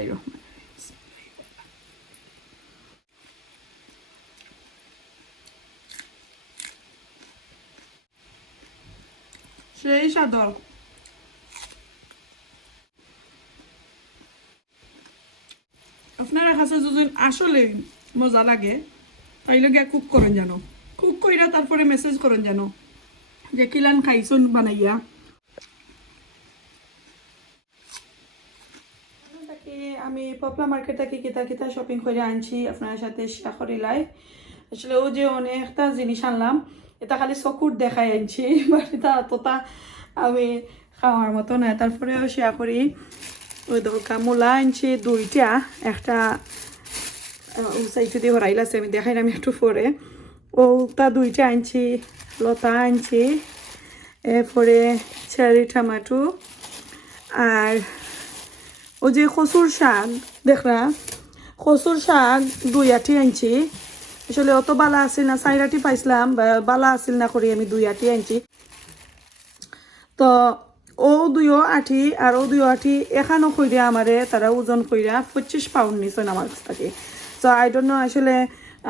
বিসমিল্লাহির রহমানির রহিম। সেই সাদর আপনারা কাছে যদি আসলে মজা লাগে তাইলে গিয়া কুক করেন জানো, কুক কইরা তারপরে মেসেজ করেন জানো যে কিলান খাইছুন বানাইয়া। আমি পপলা মার্কেট থেকে কিতা কিতা শপিং করে আনছি আপনার সাথে শেয়ার করিলাই। আসলে ও যে অনেকটা জিনিস আনলাম, এটা খালি চকুর দেখাই আনছি, বাট এটা অতটা আমি খাওয়ার মতো না। তারপরেও শেয়ার করি। ওই দরকার মূলা আনছি দুইটা, একটা সাইডে দিয়ে হরাইল আছে, আমি দেখাইলাম একটু পরে। ওটা দুইটা আনছি, লতা আনছি, এরপরে চেরি টমেটো, আর ও যে কচুর শাক দেখরা, কচুর শাক 2 আটি আনছি। আসলে অত বালা আসিল না, 4 আটি পাইছিলাম, বালা আসিল না করি আমি 2 আটি আনছি। তো ও 2 আটি আর ও 2 আটি এখানো কইরা আমারে তারা ওজন কইরা 25 পাউন্ড নিছেন আমার কাছ থেকে। তো আই ডোন্ট নো আসলে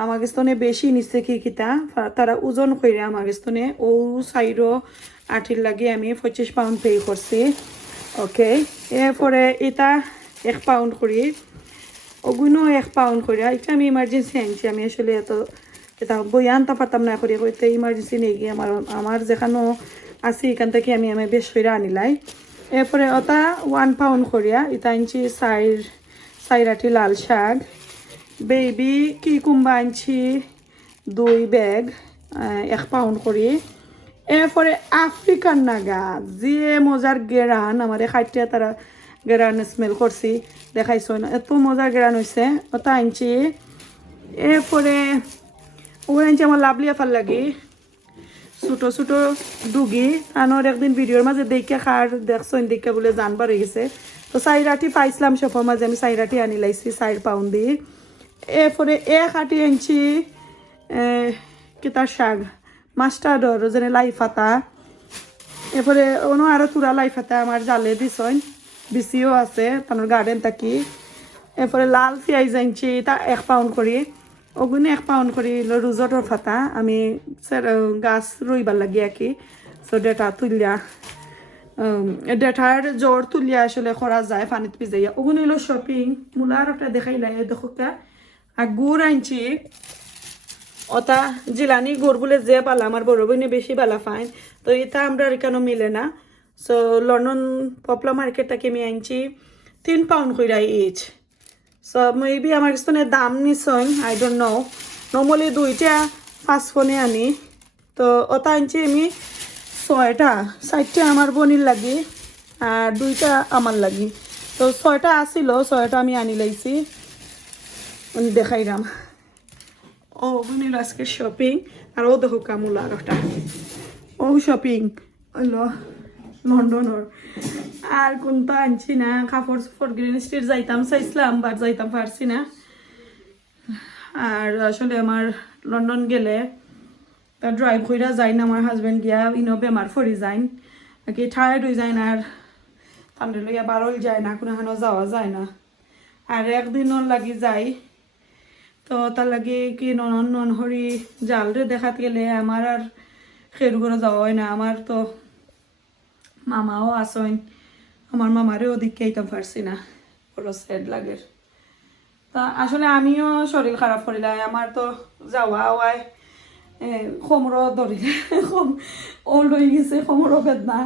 আমার কাছে বেশি নিচ্ছে কি কিতা, তারা ওজন কইরা আমার কাছে ও সাইডও আটির লাগে আমি 25 পাউন্ড পে করছি। ওকে, এরপরে এটা 1 পাউন্ড করি, ওগুলো 1 পাউন্ড করি। এটা আমি ইমার্জেন্সি আনছি, আমি আসলে এত এটা বই আনতে পারতাম না করি, হইতে ইমার্জেন্সি নিয়ে গিয়ে আমার যেখানেও আছে এখান থেকে আমি বেশ করে আনিলাই। এরপরে ওটা 1 পাউন্ড করিয়া এটা আনছি 4 আটি লাল শাক, বেবি কিকুম্বা আনছি 2 ব্যাগ 1 পাউন্ড করি। এরপরে আফ্রিকান নাগা যে মজার গেরান আমার খাইটিয়া তারা গেরান স্মেল করছি, দেখাইছ না এত মজার গেরান হয়েছে, ওটা আনছি। এরপরে ওগুলো আনছি আমার লাভলি আফার লাগি ছোটো ছোটো ডুগি, আনোর একদিন ভিডিওর মাঝে দেখে খার দেখছেন দেখে বলে জানবার হয়ে গেছে। তো 4 আটি পাইছিলাম সবার মাঝে, আমি 4 আটি আনি লাইছি 4 পাউন্ড দিয়ে। এরপরে 1 আটি আনছি কিতার শাক মাস্টার্ডর যেন লাই ফাতা, এরপরে অন্য আরও তুরা লাই ফাতা আমার জালে দিছন, বিচিও আছে তানোর গার্ডেন থাকি। এরপরে লাল পেঁয়াজ আনছি, তা 1 পাউন্ড করি, ওগুলো 1 পাউন্ড করি রুজটর ফাতা আমি গাছ রইবার লাগি আর কি। সো ডেটা তুলিয়া ডেটার জ্বর তুলিয়া আসলে করা যায় পানিত ভিজাইয়া, ওগুলো হলো শপিং। মূলার একটা দেখাইলাই দেখো, আর গুড় আনছি, ওটা জিলানি গুড় বলে যে পালা আমার বড় বইনে বেশি বালা ফাইন, তো এটা আমরা কেন মিলে না। সো লন্ডন পপলা মার্কেট থেকে আমি আনছি 3 পাউন্ড কইরা ইচ। সো মেবি আমার কাছে দাম নিছই, আই ডোন্ট নো, নর্মালি 2টা 5 ফোনে আনি। তো ওটা আনছি আমি 6টা, 4টা আমার বোনির লাগি আর 2টা আমার লাগি। তো 6টা আসিল, 6টা আমি আনি লাইছি, দেখাইলাম। ও বুনিল আজকে শপিং, আর ও দেখো কামুলা আর ওটা ও শপিং হইলো লন্ডনের। আর কোনটা আনছি না, কাপড় চোপড় গ্রিন স্ট্রিট যাইতাম চাইছিলাম, বাট যাইতাম পারছি না। আর আসলে আমার লন্ডন গেলে ড্রাইভ কইরা যাই না, আমার হাজব্যান্ড গিয়া ইনো বেমার ফরি যাইন আর কি, টায়ার্ড হয়ে যায় না, আর ঠান্ডা লইয়া বারোই যায় না, কোনো হানো যাওয়া যায় না, আর একদিনও লাগি যাই। তো তার লাগে কি নন হরি জালরে দেখাতে গেলে আমার আর খের করে যাওয়া হয় না। আমার তো মামাও আসেন, আমার মামারেও ওদিকে আইতাম পারছি না, বড় স্যাড লাগে। তা আসলে আমিও শরীর খারাপ করিলাই, আমার তো যাওয়া হয় কোমরও ধরিলে ওল্ড হয়ে গেছে, কোমরও বেদনা।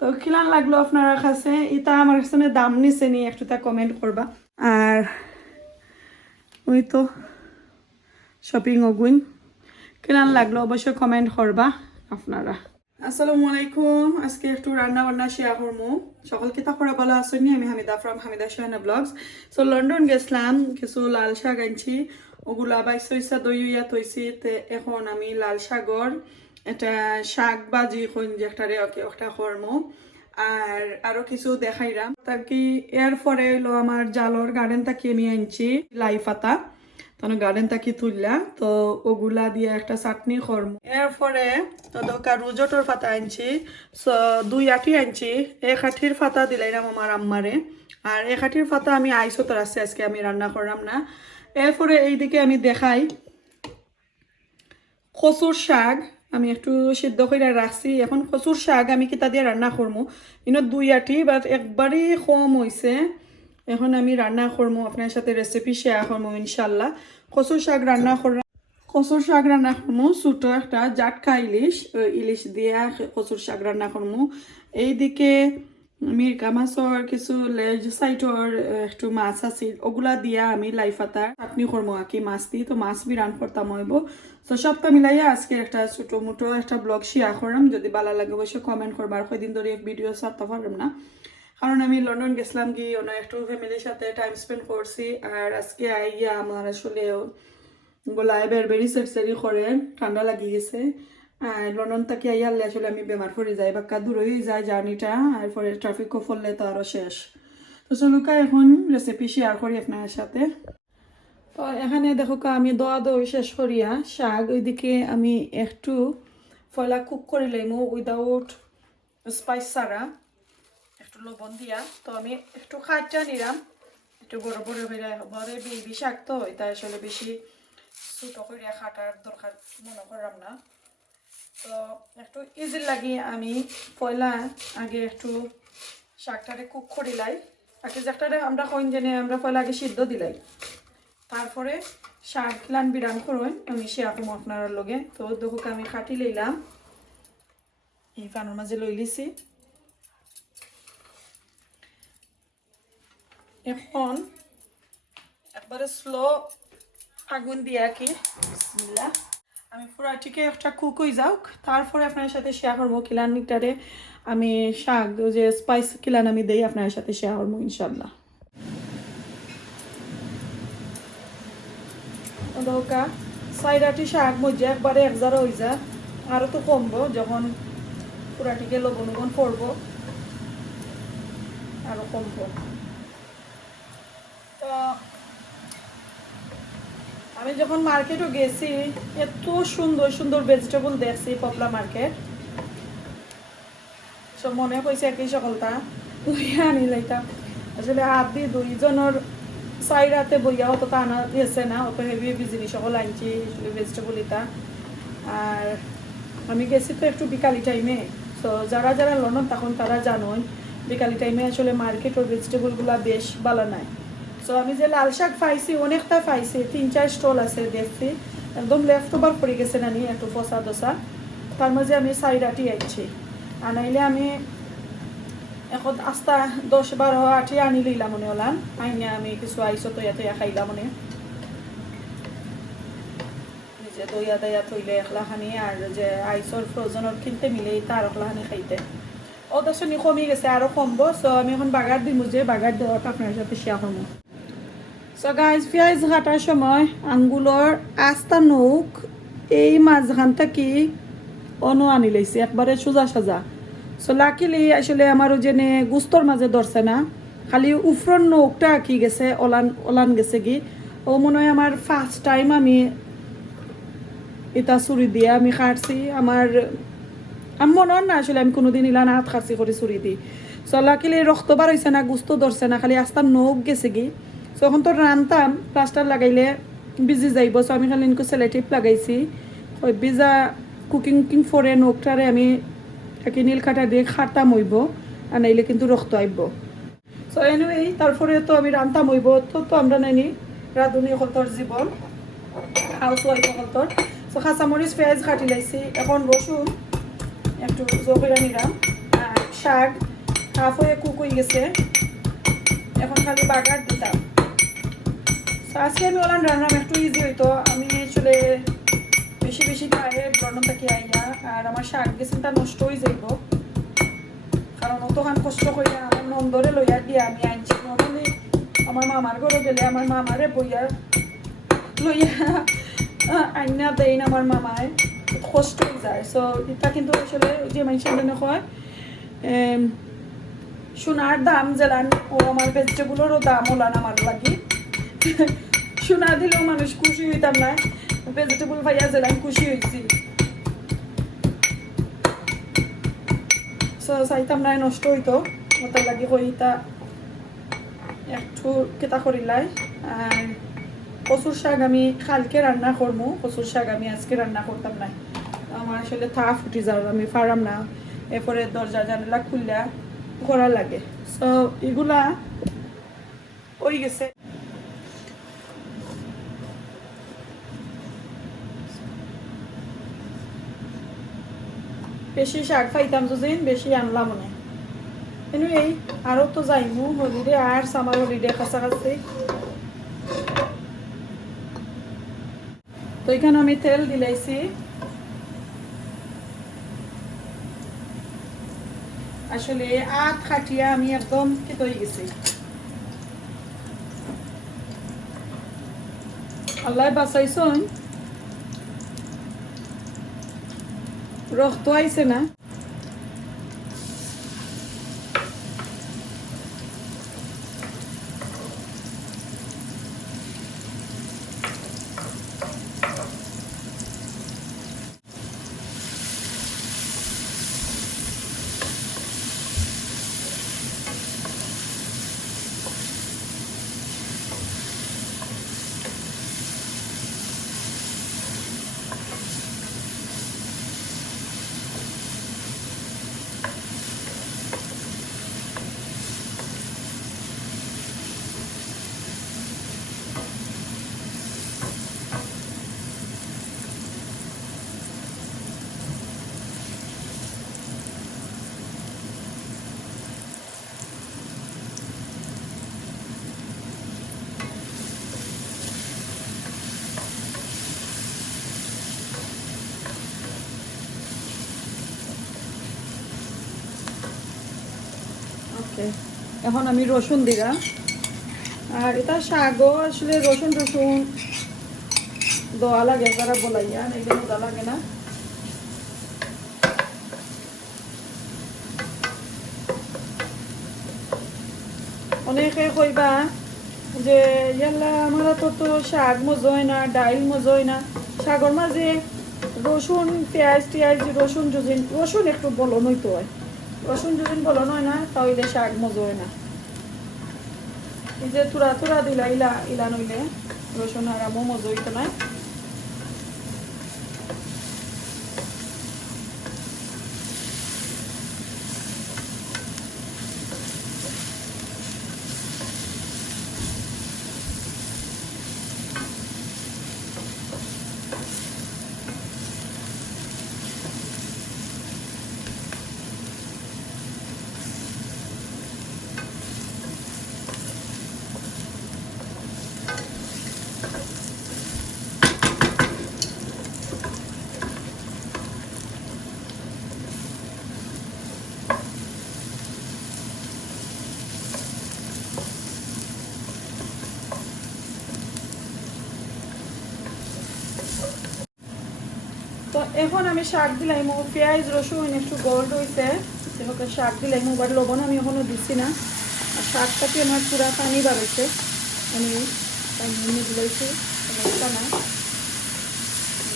তো খিলান লাগলো আপনার কাছে, এটা আমার কাছে দাম নিছে নি একটু তা কমেন্ট করবা। আর ওই তো শপিং ওগুন কেনান লাগলো অবশ্যই কমেন্ট করবা আপনারা। আসসালামু আলাইকুম, আজকে একটু রান্না বান্না শেয়ার করবো। সকল কিতা করা ভালো আসেনি, আমি Hamida from Hamida Shahana blogs. So London গেছিলাম, কিছু লাল শাক আনছি, ওগুলা বাইসা দই ইয়া তৈছি। এখন আমি লাল শাকর এটা শাক বাজি কইন যে একটা ওকে একটা করবো, আর আরো কিছু দেখাইলাম। তার কি এরপরে হলো আমার জালর গার্ডেন থাকি আমি আনছি লাই পাতা, তখন গার্ডেন থাকি তুললা, তো ওগুলা দিয়ে একটা চাটনি করবো। এরপরে তো দরকার রুজটর পাতা আনছি, 2 আটি আনছি, 1 আটির পাতা দিলাইলাম আমার আম্মারে, আর এক হাঁটির পাতা আমি আইসো তো আছে, আজকে আমি রান্না করলাম না। এরপরে এইদিকে আমি দেখাই কচুর শাক আমি একটু সিদ্ধ করে রাখছি। এখন কচুর শাক আমি কিতা দিয়ে রান্না করবো, ইনো 2 আটি বাট একবারই কম হয়েছে। এখন আমি রান্না করবো, আপনার সাথে রেসিপি শেয়ার করবো ইনশাল্লাহ। কচুর শাক রান্না করবো ছোটো একটা জাটকা ইলিশ দিয়া কচুর শাক রান্না করবো। এইদিকে মিরকা মাছর কিছু লেজ সাইটর একটু মাছ আছিল, ওগুলা দিয়া আমি লাই পাতা চাটনি করবো আর কি, মাছ দিয়ে তো মাছ বি রান করতাম হইব। তো সবটা মিলাইয়া আজকে একটা ছোটো মোটো একটা ব্লগ শেয়ার করলাম। যদি ভালো লাগে অবশ্যই কমেন্ট করবার, কয়দিন ধরে ভিডিও ছাড়তে পারলাম না, কারণ আমি লন্ডন গেছিলাম কি অন্য একটু ফ্যামিলির সাথে টাইম স্পেন্ড করছি। আর আজকে আইয়া আমার আসলে গলায় বেরবেরি সেরসেরি করে, ঠান্ডা লাগিয়ে গেছে। আর লন্ডন থেকে আইয়ালে আসলে আমি বেমার পড়ে যাই, বাক্কা দূর হয়ে যায় জার্নিটা, আর পরে ট্রাফিকও ফললে তো আরও শেষ। তো চলুকা এখন রেসিপি শেয়ার করি আপনার সাথে। তো এখানে দেখো আমি দোয়া দই শেষ করিয়া শাক ওইদিকে আমি একটু ফয়লা কুক করে লইমু উইদাউট স্পাইস ছাড়া, একটু লবণ দিয়া। তো আমি একটু খাইটা নিলাম, একটু বড় বড় হয়ে ঘরে বেবি শাক তো এটা আসলে বেশি ছোটো করিয়া খাটার দরকার মনে করলাম না। তো একটু ইজি লাগি আমি পয়লা আগে একটু শাকটারে কুক করিলাই, আগে শাকটারে আমরা কইন জেনে আমরা পয়লা আগে সিদ্ধ দিলাই, তারপরে শাক লান বিরান করুন আমি শেয়ার করবো আপনার লগে। তো দেখো আমি কাটি লইলাম, এই পানোর মাঝে লই লিছি। এখন একবারে স্লো আগুন দিয়া কি বিসমিল্লাহ আমি পুরাটিকে একটা কুক হয়ে যাওক, তারপরে আপনার সাথে শেয়ার করবো কিলানিটারে আমি শাক যে স্পাইস কিলান আমি দেই আপনার সাথে শেয়ার করবো ইনশাল্লাহ। দৌকা সাইডাটি শাক মধ্যে একবারে একজার হয়ে যায়, আরও তো কমবো যখন পুরাটিকে লবণ পড়বো, আরও কমবো। তো আমি যখন মার্কেটও গেছি এত সুন্দর সুন্দর ভেজিটেবল দেখছি পপলা মার্কেট, সব মনে হয়েছে একই সকলটা লইয়া আনি লাইতাম। আসলে হাত দিয়ে 2 জনের সাইড হাতে বইয়া অত আনা দিয়েছে না, অত হেভি হেভি জিনিস সকল আনছি ভেজিটেবল এটা। আর আমি গেছি তো একটু বিকালি টাইমে, তো যারা যারা লন্ডন তখন তারা জানোই বিকালি টাইমে আসলে মার্কেট ওর ভেজিটেবলগুলো বেশ ভালো নাই। সো আমি যে লাল শাক পাইছি অনেকটা পাইছি, 3-4 স্টল আছে দেখছি, একদম লেফট ওভার পড়ে গেছে নানি একটু ফসা দোসা, তার মাঝে আমি সাইড আটি আনছি। আনাইলে আমি এখন আস্তা 10-12 আটি আনি লইলাম মনে হলাম, আইনে আমি কিছু আইসো তৈয়া তৈয়া খাইলাম মনে নিজে দইয়া দইয়া থইলে একলাখানি, আর যে আইসর ফ্রোজেনের কিনতে মিলে তার একলাখানি খাইতে ও দশনি কমে গেছে, আরও কমবো। সো আমি এখন বাগার দিব, যে বাগার দেওয়াটা আপনার সাথে শেয়ার করবো। সো গাইজ পেঁয়াজ কাটার সময় আঙ্গুলের আস্তা নৌক এই মাঝখান থেকে অনো আনি লাইছি একবারে সোজা সাজা। সো লাকিলি আসলে আমারও জেনে গুস্তর মাঝে ধরছে না, খালি উফরন নৌকটা আঁকি গেছে, ওলান গেছে কি। ও মনে হয় আমার ফার্স্ট টাইম আমি এটা ছুরি দিয়ে আমি কাটছি, আমার মনে হয় না আসলে আমি কোনোদিন ইলান হাত কাটছি করে ছুরি দিই। সো লাকিলি রক্ত বার হয়েছে না, গুস্ত ধরছে না, খালি আস্তা নৌক গেছে কি। সো এখন তো রানতাম প্লাস্টার লাগাইলে বিজি যাইব, সো আমি খালি ইনকো সেলেটিভ লাগাইছি ওই বিজা কুকিং ফরে নখটারে আমি একে নীল কাটা দিয়ে খাটাম হইব, আর নাইলে কিন্তু রক্ত আইব। সো এনিওয়ে তারপরে তো আমি রানতাম হইব, তো আমরা নাইনি রাঁধুনি হতর জীবন হাউস ওয়াইফ হতর। সো কাঁচামরিচ পেঁয়াজ কাটি লাইছি, এখন রসুন একটু জোকরা নিলাম, আর শাক হাফ হয়ে কুক হয়ে গেছে, এখন খালি বাগার দিতাম। আজকে আমি ওলান রান্নাম একটু ইজি হইতো, আমি আসলে বেশি বেশি খাইয়ে লন্ডন থেকে আইয়া, আর আমার শাক গেছেনটা নষ্ট হয়ে যাইব, কারণ অতখান কষ্ট করি আমার নন্দরে লইয়া দিয়ে আমি আনছি। নর্মালি আমার মামার ঘরে গেলে আমার মামারে বইয়া লইয়া আইনা দেয় না, আমার মামায় কষ্ট হয়ে যায়। সো এটা কিন্তু আসলে যে মানুষের হয় সোনার দাম জেলান, ও আমার ভেজিটেবলেরও দাম ওলান আমার লাগি সোনা দিলেও মানুষ খুশি হইতাম না, ভেজিটেবল ভাইয়া জেলান খুশি হয়েছি। সো চাইতাম না নষ্ট হইতো, ওটার লাগি কইতা একটু কেতা করিলাই। আর কচুর শাক আমি কালকে রান্না করবো, কচুর শাক আমি আজকে রান্না করতাম না, আমার আসলে থাপ ফুটি যাও, আমি পারাম না, এরপরে দরজা জানালা খুললা করা লাগে। সো এগুলা ওই গেছে। বেশি শাক খাইতাম যদি বেশি আনলাম মনে, কিন্তু এই আরও তো যাইমু হলিডে আর সামার হলিডে কাছাকাছি। তো এখানে আমি তেল দিলাইছি, আসলে আট খাটিয়া আমি একদম কেত হয়ে গেছি। আল্লাহ বাঁচাইছন, রক্ত আইছে না। ওকে, এখন আমি রসুন দিলাম। আর এটা শাকও আসলে রসুন টসুন দোয়া লাগে, যারা বলাইয়া এগুলো দা লাগে না। অনেকে কইবা যে ইয়াল্লা আমার তো শাক মজো হয় না, ডাইল মজো হয় না, শাকর মাঝে রসুন পেঁয়াজ টিয়াজ রসুন একটু বলন হইতে হয়, রসুন যদি বলন হয় না তাহলে শাক মজো হয় না। এই যে তুরা তুরা দিলা ইলা ইলা নইলে রসুন আর আমও মজো হইতো না। তো এখন আমি শাক দিলাম, পেঁয়াজ রসুন একটু গোল্ড হয়েছে, শাক দিলাম, বাট লবণ আমি এখনো দিচ্ছি না। আর শাকটাকে আমার পুরা পানি বাড়াইছে, আমি পানি দিলাইছি, সমস্যা না,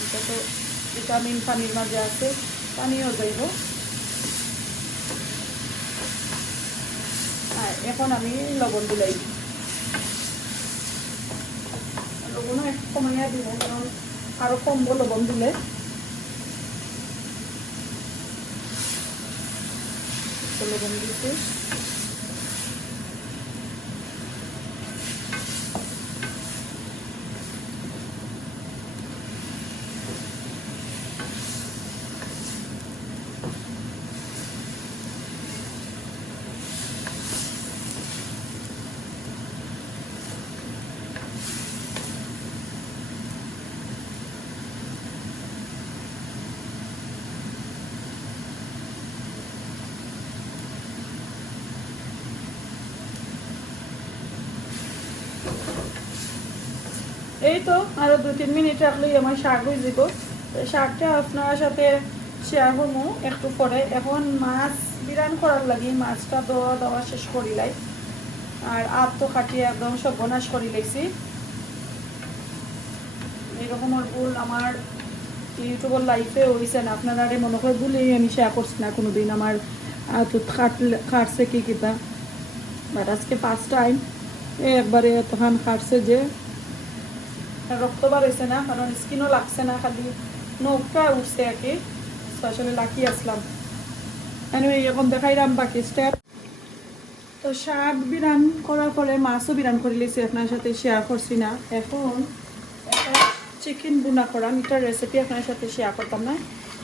এটা তো ভিটামিন পানির মাঝে আছে, পানিও যাইব। আর এখন আমি লবণ দিলাই, লবণও একটু কমাইয়া দিব, কারণ আরও কমবো লবণ দিলে। লবণ দিচ্ছি, এই তো আরো 2-3 মিনিট রাখলেই আমার শাক হয়ে যাব। শাকটা আপনার সাথে শেয়ার করবো একটু পরে। এখন মাছ বিরান করার লাগে, মাছটা দেওয়া শেষ করিলাই, আর তো কাটিয়ে একদম সব বনাশ করি লাগছি। এইরকমের ভুল আমার ইউটিউবের লাইফে হয়েছে না, আপনারা মনে করে ভুলেই আমি শেয়ার করছি না কোনোদিন আমার তো কাটছে কি কিতা, বাট আজকে ফার্স্ট টাইম একবারে তখন কাটছে যে রক্ত বার হয়েছে না, কারণ স্কিনও লাগছে না, খালি নখটা উঠছে আর কি। তো আসলে লাকি আসলাম। এখন দেখাইলাম বাকি স্টেপ। তো শাক বিরান করার পরে মাছও বিরান করে লিছি, আপনার সাথে শেয়ার করছি না। এখন একটা চিকেন বুনা করা মিটার রেসিপি আপনার সাথে শেয়ার করতাম না,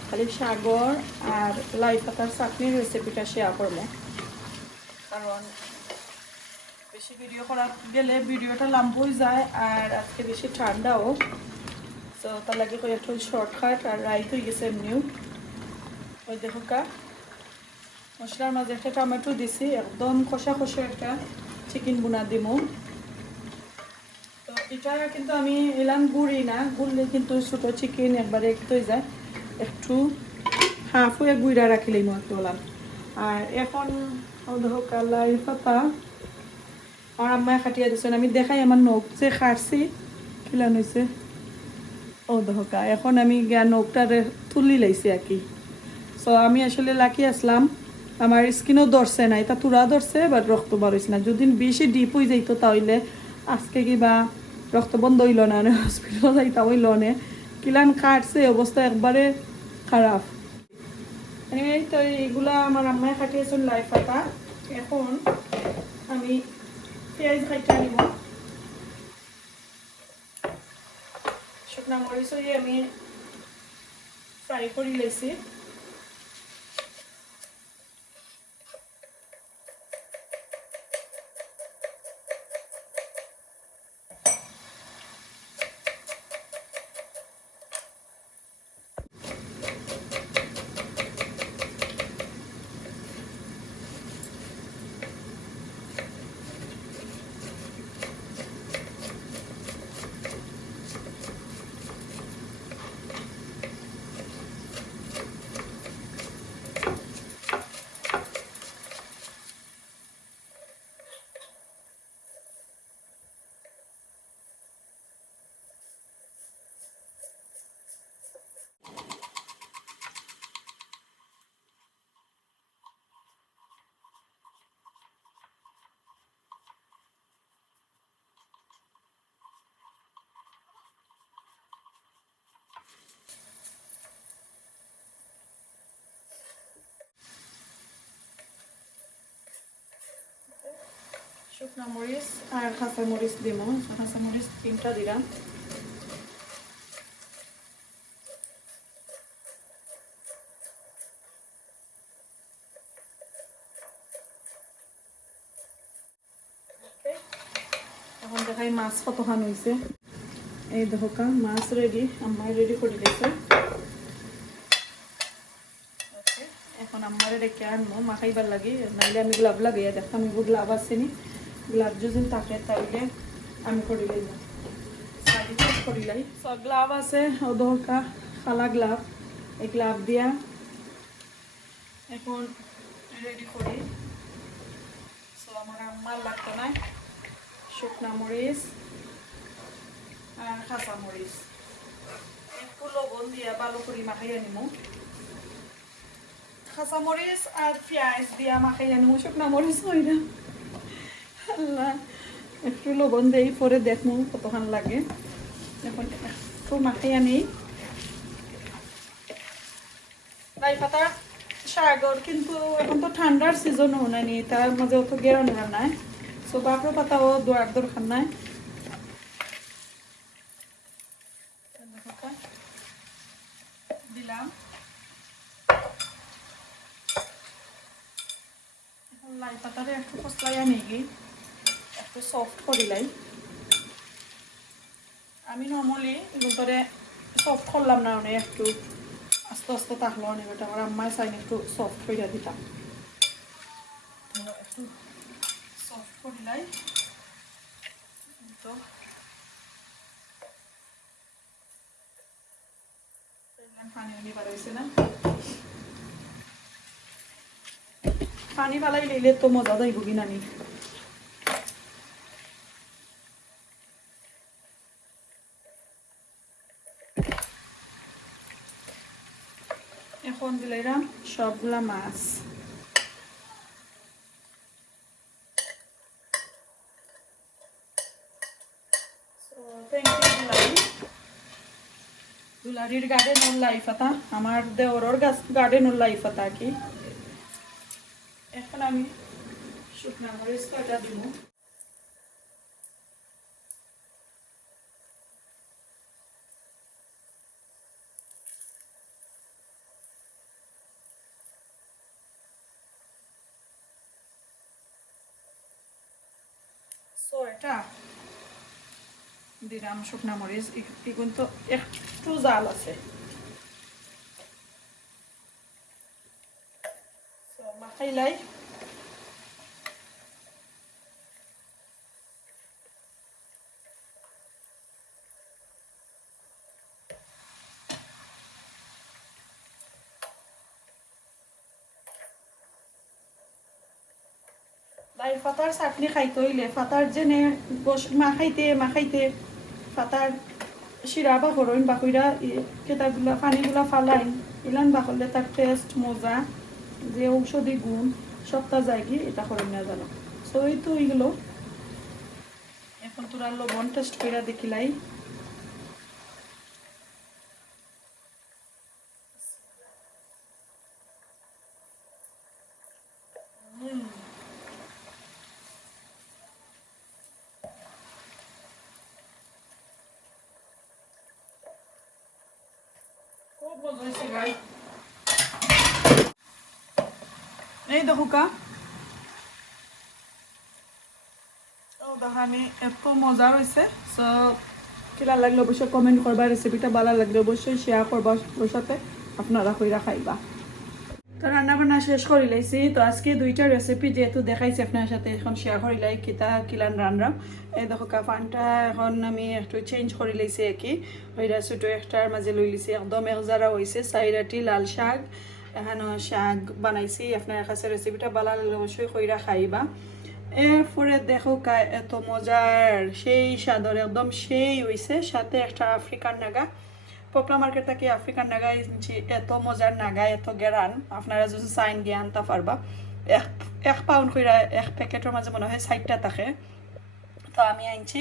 খালি সাগর আর লাই পাতার চাটনির রেসিপিটা শেয়ার করবো। কারণ বেশি ভিডিও করা গেলে ভিডিওটা লম্বই যায়, আর আজকে বেশি ঠান্ডাও, তো তার লাগে একটু শর্টকাট আর রাইত হয়ে গেছে এমনিও। ওই দেখো কা মশলার মাঝে একটা টমেটো দিছি, একদম কষা কষা একটা চিকেন বুনা দিমু। তো এটা কিন্তু আমি এলাম গুড়ি না, গুড়লে কিন্তু ছোটো চিকেন একবারে একটু হয়ে যায়, একটু হাফ হয়ে গুঁড়া রাখিলেই মো একটু ওলাম। আর এখন দেখো কালাই পাতা আমার আম্মায় খাটিয়া দিচ্ছেন, আমি দেখাই আমার নখ যে খাটছি খিলান হয়েছে। ও দহকা এখন আমি গিয়া নখটারে তুলি লাইছি আর কি। সো আমি আসলে লাকি আসলাম, আমার স্কিনও ধরছে না, এটা তুরা ধরছে বাট রক্ত বার হয়েছে না। যদি বেশি ডিপ হয়ে যাইতো তাহলে আজকে কিবা রক্ত বন্ধ হইল না, হসপিটাল যাইতা হইল না, কিলান কাটছে অবস্থা একবারে খারাপ। এই তো এইগুলা আমার আম্মায় খাটিয়েছেন লাই পাতা। এখন আমি পেঁয়াজ খাইতে নিব, শুকনা মরিচ আমি ফ্রাই করে লেছি। শুকনা মরিচ আর কাঁচা মরিচ দিব, কাঁচা মরিচ 3টা দিলাম। এখন দেখাই মাছ কতখান হয়েছে। এই দেখো কা মাছ রেডি, আম্মাই রেডি করে দিয়েছে। এখন আম্মারে রেখে আনবো মাখাইবার লাগে, নাইলে আমি গ্লাভ লাগাইয়া দেখতাম গ্লাভ আসেনি, গ্লাভ যদি থাকে তাইলে আমি করে লইব করিলাই। সব গ্লাভ আছে ওদরকা খালা গ্লাভ, এই গ্লাভ দিয়া এখন রেডি করি। সো আমার আম্মার লাগতো না শুকনা মরিচ আর কাঁচা মরিচ, একটু লবণ দিয়া ভালো করে মাখাইয়া নিব। কাঁচা মরিচ আর পেঁয়াজ দিয়া মাখাইয়া নিব, শুকনা মরিচ হই না। আল্লাহ, একটু লবণ দেই পরে দেখবো কতখান লাগে। এখন একটু মাখাইয়া নিই। লাই পাতা সাগর কিন্তু এখন তো ঠান্ডার সিজনও নাইনি, তার মাঝে অত গেরানো নাই, সো বাপর পাতাও দোয়ার দরকার নাই। দিলাম এখন লাই পাতারে একটু কষলাইয়া নিয়ে একটু সফট করিলাই। আমি নর্মালি ভিতরে সফট করলাম না, অনেক একটু আস্তে আস্তে থাকলো অনেক, ওটা আমার আম্মায় চাইনি একটু সফট করে দিতাম, একটু সফট করিলাই। তো পানি আনি বাড়াইছে না, পানি বালাই লইলে তো মজা যাইব কিনা নি। এখন দিলাম সবগুলা মাছ, থ্যাংক ইউ দুলারি। দুলারির গার্ডেন উল্লাই ফাতা, আমার দেওরর গার্ডেন উল্লাই ফাতা কি। এখন আমি শুকনা মরিচ কয়টা দিব। ছয়টা দিলাম শুকনা মরিচ, কিন্তু একটু জাল আছে। মাখাইলাই লাই ফাতার চাটনি খাইতে হইলে ফাতার যেনে মাখাইতে মাখাইতে ফাতার শিরা বা হরইন বাকুইরা কেতাগুলা পানিগুলা ফালাইন ইলান বাকলে তার টেস্ট মজা যে ঔষধি গুণ সবটা জায়গি এটা করেন না জানো। সো এই তো এইগুলো এখন তোরা লবণ টেস্ট করে দেখিলাই। খুব মজা হয়েছে গাই। এই দেখো কা আমি এত মজা রয়েছে। সো কিলা লাগলে অবশ্যই কমেন্ট করবা, রেসিপিটা ভালো লাগলে অবশ্যই শেয়ার করবা ওর সাথে, আপনারা কইরা খাইবা। তো রান্না বান্না শেষ করে লাইছি। তো আজকে দুইটা রেসিপি যেহেতু দেখাইছি আপনার সাথে, এখন শেয়ার করে লাই কিলান রান্না। এই দেখো কাফানটা এখন আমি একটু চেঞ্জ করে লাইছি। একই ওইটা ছোটো একটার মাঝে লই লিছি, একদম একজারা হয়েছে। সাইডাটি লাল শাক, এখানে শাক বানাইছি। আপনার কাছে রেসিপিটা ভালো লাগলে অবশ্যই কইরা খাইবা। এরপরে দেখো এত মজার সেই স্বাদর একদম সেই হয়েছে, সাথে একটা আফ্রিকান নাগা। পপলা মার্কেট থেকে আফ্রিকান নাগা এত মজার নাগা, এত গেরান, আপনারা যদি চাইন গিয়ে আনতে পারবা। এক পাউন্ড করে এক প্যাকেটের মাঝে মনে হয় 60টা থাকে। তো আমি আনছি,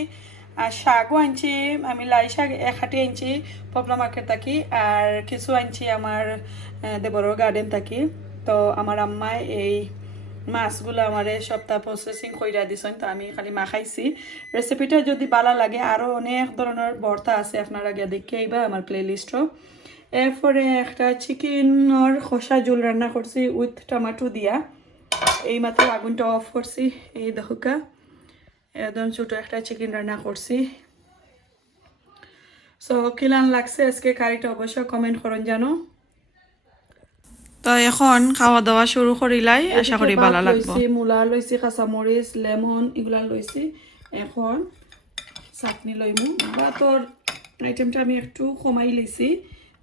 আর শাকও আনছি। আমি লাই শাক 1 হাঁটি আনছি পপলা মার্কেট থাকি, আর কিছু আনছি আমার দেবরের গার্ডেন থাকি। তো আমার আম্মায় এই মাছগুলো আমার সপ্তাহ প্রসেসিং কইরা দিছেন, তো আমি খালি মাখাইছি। রেসিপিটা যদি ভালো লাগে আরও অনেক ধরনের ভর্তা আছে, আপনারা গিয়ে দেখে আইবা আমার প্লেলিস্টও। এরপরে একটা চিকেনের খসা ঝোল রান্না করছি উইথ টমেটো দিয়া। এই মাত্র আগুনটা অফ করছি। এই দেখোকা একদম ছোটো একটা চিকেন রান্না করছি। সো কিলান লাগছে আজকে কারিটা অবশ্যই কমেন্ট করুন জানো। তো এখন খাওয়া দাওয়া শুরু করিলাই, আশা করি ভালো লাগবে। মূলা লইছি, কাঁচামরিচ, লেমন এগুলা লইছি। এখন চাটনি লইমু। ভাতর আইটেমটা আমি একটু কমাই লইছি,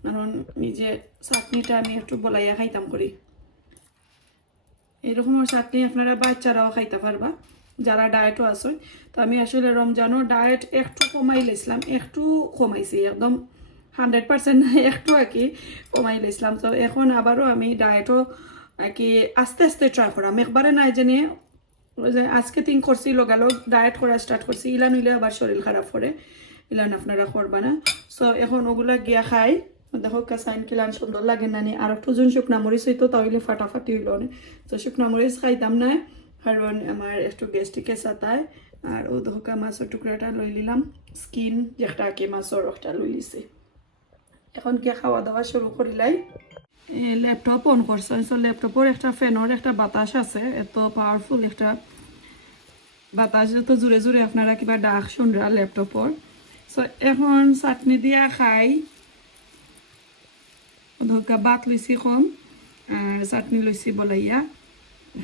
কারণ নিজে চাটনিটা আমি একটু বলাইয়া খাইতাম করি। এরকমের চাটনি আপনারা বাচ্চারাও খাইতে পারবা যারা ডায়েটও আসেন। তো আমি আসলে রমজানও ডায়েট একটু কমাই লাইছিলাম, একটু কমাইছি, একদম 100% না, একটু আর কি কমাই লাইছিলাম। তো এখন আবারও আমি ডায়েটও আর কি আস্তে আস্তে ট্রাই করাম, একবারে নাই জানি আজকে তিন করছি লগালগ ডায়েট করা স্টার্ট করছি। ইলান হইলে আবার শরীর খারাপ করে, ইলান আপনারা করবা না। সো এখন ওগুলা গিয়া খাই। দেখো কাঁচাইন কিলান সুন্দর লাগে না নি, আর একটু জন শুকনা মরিচ হইতো তাহলে ফাটাফাটি হইল না। তো শুকনা মরিচ খাইতাম না, কারণ আমার একটু গ্যাস্ট্রিকে চাতায়। আর ও দেখো মাছের টুকরাটা লই নিলাম, স্কিন যেটা আঁকে মাছের একটা লই লিছি। এখন কি খাওয়া দাওয়া শুরু করিলাই। ল্যাপটপ অন করছে। ল্যাপটপের একটা ফ্যানের একটা বাতাস আছে, এত পাওয়ারফুল একটা বাতাস, যত জোরে জোরে আপনারা কিবা ডাক শুনরা ল্যাপটপর। সো এখন চাটনি দিয়া খাই। ধোকা ভাত লইছি কম, আর চাটনি লইছি বলাইয়া,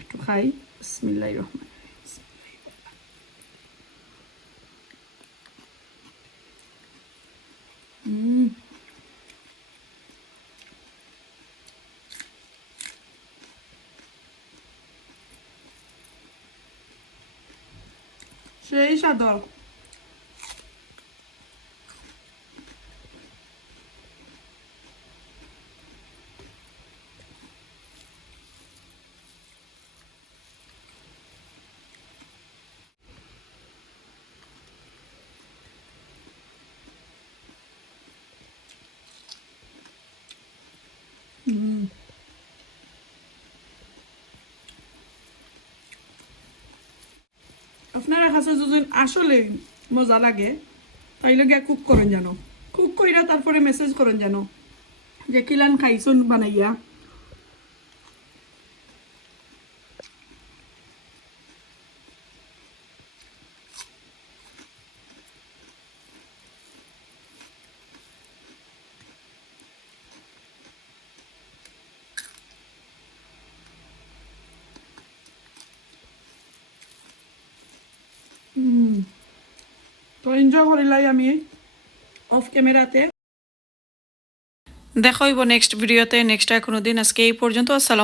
একটু খাই। বিসমিল্লাহির রহমানির রহিম। সেই সাদর। আপনারা কাছে যদি আসলে মজা লাগে তাইলে গিয়া কুক করেন জানো, কুক কইরা তারপরে মেসেজ করেন জানো যে কিলান খাইছুন বানাইয়া। তো এনজয় করিলাই আমি অফ ক্যামেরাতে। দেখা হইব নেক্সট ভিডিওতে, নেক্সট কোনো দিন। আজকে এই পর্যন্ত। আসসালাম।